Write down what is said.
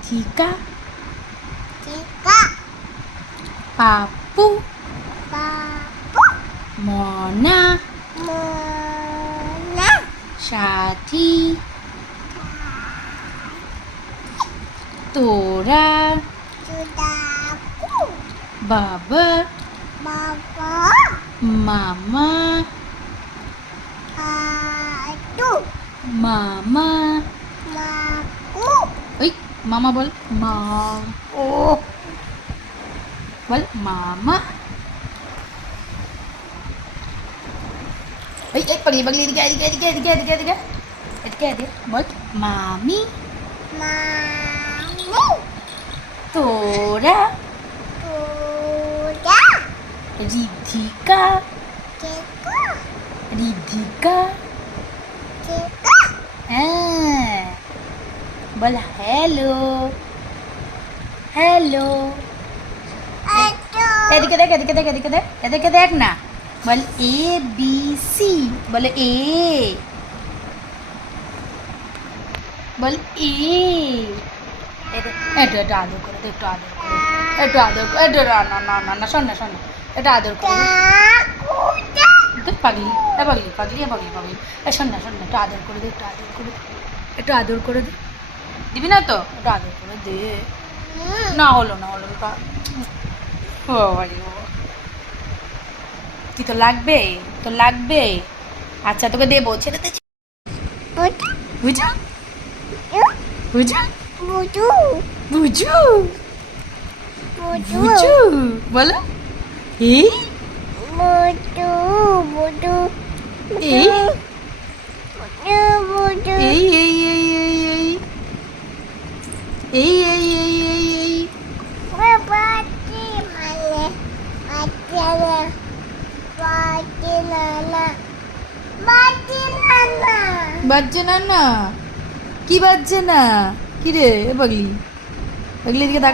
দীধিকা টিকা পাপু বাবু মনা মনা সাথী তোরা সুদাকু বাবা বাবা মামা আটু মামা মাকু ওই মামা বল মা ও বল মামা এই এই পাগলি পাগলি এদিকে এদিকে এদিকে এদিকে এদিকে এদিকে এদিকে এদিকে বল মামি মামি তোরা তুদা রিধিকা টিকা রিধিকা টিকা হ্যাঁ বল হ্যালো হ্যালো আটু এদিকে দেখ এদিকে দেখ এদিকে দেখ এদিকে দেখ না বল এ বি সি বলে এ বল এ একটু একটু আদর করে দে একটু আদর করে দে একটু আদর করে একটু না না না না না শোন না শোন না একটু আদর করে কাকুটা দে পাগলি এ পাগলি পাগলি এ পাগলি পাগলি এ শোন না একটু আদর করে দে একটু আদর করে দে একটু আদর করে দে দিবি না তো একটু আদর করে দে না হলো না হলো ও বাড়ি ও কি তো লাগবে তো লাগবে আচ্ছা তোকে দেবো ছেড়ে দে বুটু বুঝো বুঝো বুটু বুঝু বুটু বুঝু বলো এই বুটু বুটু এই বুটু এই এই এই এই এই এই এই এই এই এই বাবাটি মানে বাচ্চারা বাচ্চা নানা বাচ্চা নানা বাজছে না না কি বাজছে না কি রে এ পাগলি পাগলি দিকে